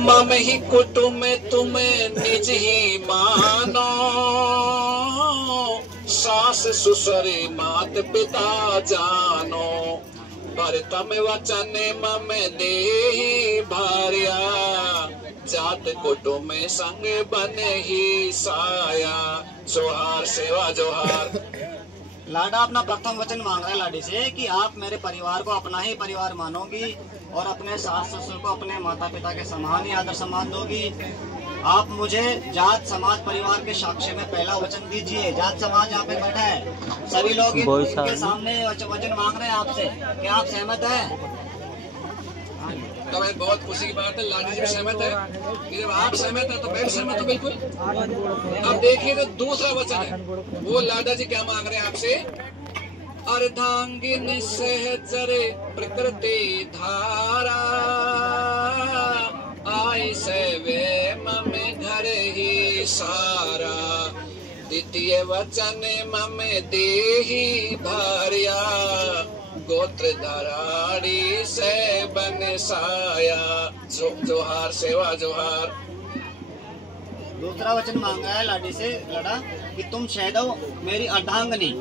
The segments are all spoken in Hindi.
मम ही कुटुम तुम्हें निज ही मानो, सास ससुर मात पिता जानो, पर तम वचन मम देहि भार्या, जात कुटुम संग बन ही साया। जोहार सेवा जोहार। लाडा अपना प्रथम वचन मांग रहा है लाडी से कि आप मेरे परिवार को अपना ही परिवार मानोगी और अपने सास ससुर को अपने माता पिता के समान ही आदर सम्मान दोगी। आप मुझे जात समाज परिवार के साक्ष्य में पहला वचन दीजिए। जात समाज यहाँ पे बैठा है, सभी लोग इनके सामने वचन मांग रहे हैं आपसे, क्या आप सहमत हैं? तो भाई बहुत खुशी की बात है, लाडी जी भी सहमत है। जब आप सहमत है तो मैं भी सहमत हूँ बिल्कुल। अब देखिए तो दूसरा वचन है, वो लाडा जी क्या मांग रहे हैं आपसे? अर्धांगिन सहचर प्रकृति धारा, आई से वे मम घर ही सारा, द्वितीय वचन मम देहि भार्या, गोत्र धराड़ी से बन साया। जोहार सेवा जोहार। दूसरा वचन मांगा है लाडी से लड़ा कि तुम सदैव मेरी अर्धांगिनी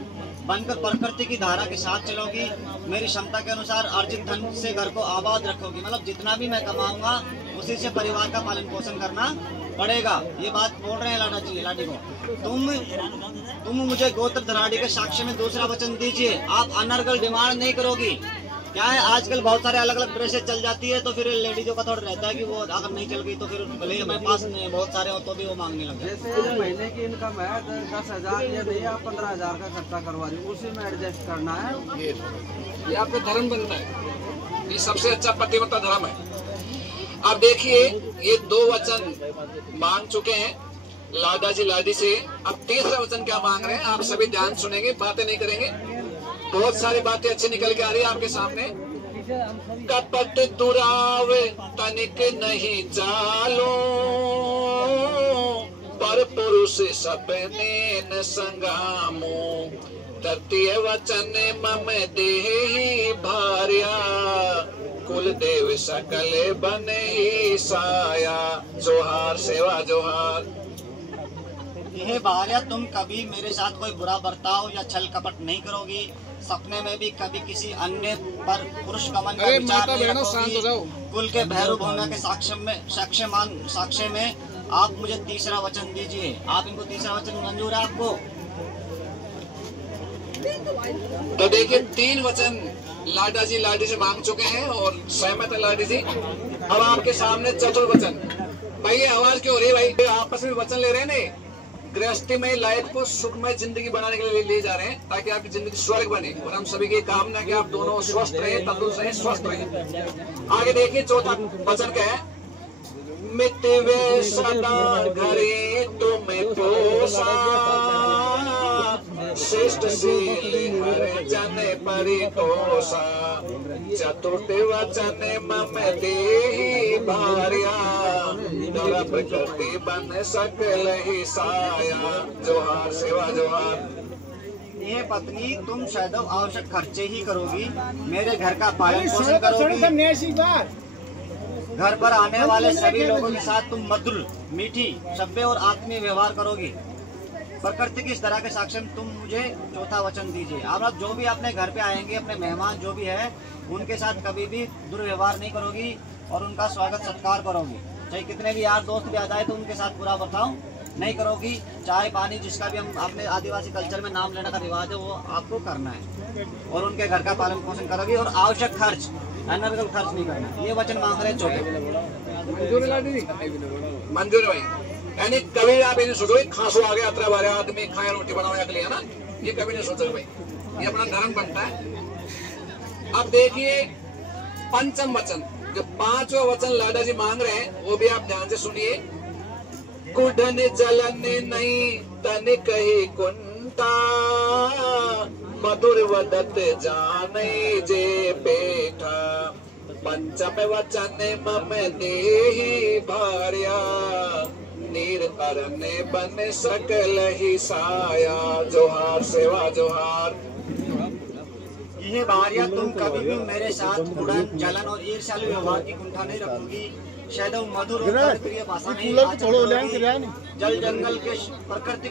बनकर प्रकृति की धारा के साथ चलोगी, मेरी क्षमता के अनुसार अर्जित धन से घर को आबाद रखोगी। मतलब जितना भी मैं कमाऊंगा उसी से परिवार का पालन पोषण करना पड़ेगा। ये बात बोल रहे हैं लाडा जी लाडी को। तुम मुझे गोत्र धराड़ी के साक्ष्य में दूसरा वचन दीजिए। आप अनर्गल डिमांड नहीं करोगी। क्या है आजकल बहुत सारे अलग अलग ड्रेसेज चल जाती है तो फिर लेडीजों का थोड़ा रहता है कि वो अगर नहीं चल गई तो फिर भले ही हमारे पास बहुत सारे हो तो भी वो मांगने लगे। जैसे महीने की इनकम है 10,000 या नहीं, आप 15,000 का खर्चा करवा रही हूँ, उसी में एडजस्ट करना है। ये आपका धर्म बनता है, ये सबसे अच्छा पतिव्रता धर्म है। अब देखिए ये दो वचन मांग चुके हैं लाडा जी लाडी से। अब तीसरा वचन क्या मांग रहे हैं आप सभी ध्यान सुनेंगे, बातें नहीं करेंगे। बहुत सारी बातें अच्छी निकल के आ रही है आपके सामने। कपट दुराव तनिक नहीं चालो, पर पुरुष सपने न संगामो, तृतीय वचन मम देहि भार्या, कुल देव सकल बने ही साया। जोहार सेवा जोहार। यह भार्या तुम कभी मेरे साथ कोई बुरा बर्ताव या छल कपट नहीं करोगी, सपने में भी कभी किसी अन्य पर पुरुष कमन का विचार नहीं रखोगी। कुल के भैरव होने के साक्ष्य में आप मुझे तीसरा वचन दीजिए। आप इनको तीसरा वचन मंजूर है आपको? तो देखिए 3 वचन लाडा जी लाडी से मांग चुके हैं और सहमत है लाडी जी। अब आपके सामने चतुर्थ वचन। भाई ये आवाज क्यों हो रही है भाई? आपस में वचन ले रहे हैं ना, गृहस्थी में लाइफ को सुखमय जिंदगी बनाने के लिए ले जा रहे हैं ताकि आपकी जिंदगी स्वर्ग बने। और हम सभी की कामना कि आप दोनों स्वस्थ रहे, तंदुरुस्त रहे, स्वस्थ रहे। आगे देखिए चौथा वचन क्या है? मितवे सदा घरे तुम्हें पोसा, श्रेष्ठ शील हर जन परितोषा, चतुर्थ वचन मम देहि भार्या, प्रकृति बन सकल ही साया। जोहार सेवा जोहार। ये पत्नी तुम सदैव आवश्यक खर्चे ही करोगी, मेरे घर का पालन पोषण करोगी, घर पर आने वाले सभी लोगों के साथ तुम मधुर मीठी सभ्य और आत्मीय व्यवहार करोगी। प्रकृति की इस तरह के साक्ष्य में तुम मुझे चौथा वचन दीजिए। आप जो भी अपने घर पे आएंगे, अपने मेहमान जो भी है, उनके साथ कभी भी दुर्व्यवहार नहीं करोगी और उनका स्वागत सत्कार करोगी। चाहे कितने भी यार दोस्त भी आ जाए तो उनके साथ बुरा बर्ताव नहीं करोगी। चाय पानी जिसका भी हम अपने आदिवासी कल्चर में नाम लेने का रिवाज है वो आपको करना है और उनके घर का पालन पोषण करोगी और आवश्यक खर्च अनर्गल खर्च नहीं करना। ये वचन मांग रहे चौथे। मंजूर भाई, यानी कभी आप इन्हें सोचो खांसो आ गया अतरा बारे आदमी खाया रोटी बनाने के लिए है ना, ये कभी नहीं सोचो भाई, ये अपना धर्म बनता है। अब देखिए पंचम वचन, जो 5वां वचन लाडा जी मांग रहे हैं वो भी आप ध्यान से सुनिए। कुढ़न जलन नहीं तन कही कुंता, मधुर वदत जाने जे पेठा, पंचम वचन मम देहि भार्या, नीर अरण्य बन सकल ही साया। जोहार सेवा जोहार। यह बाहरिया तुम कभी भी मेरे साथ उड़न जलन और ईर्ष्यालु व्यवहार की कुंठा नहीं रखोगी। शायद मधुर और प्रिय भाषा नहीं, जल जंगल के प्रकृति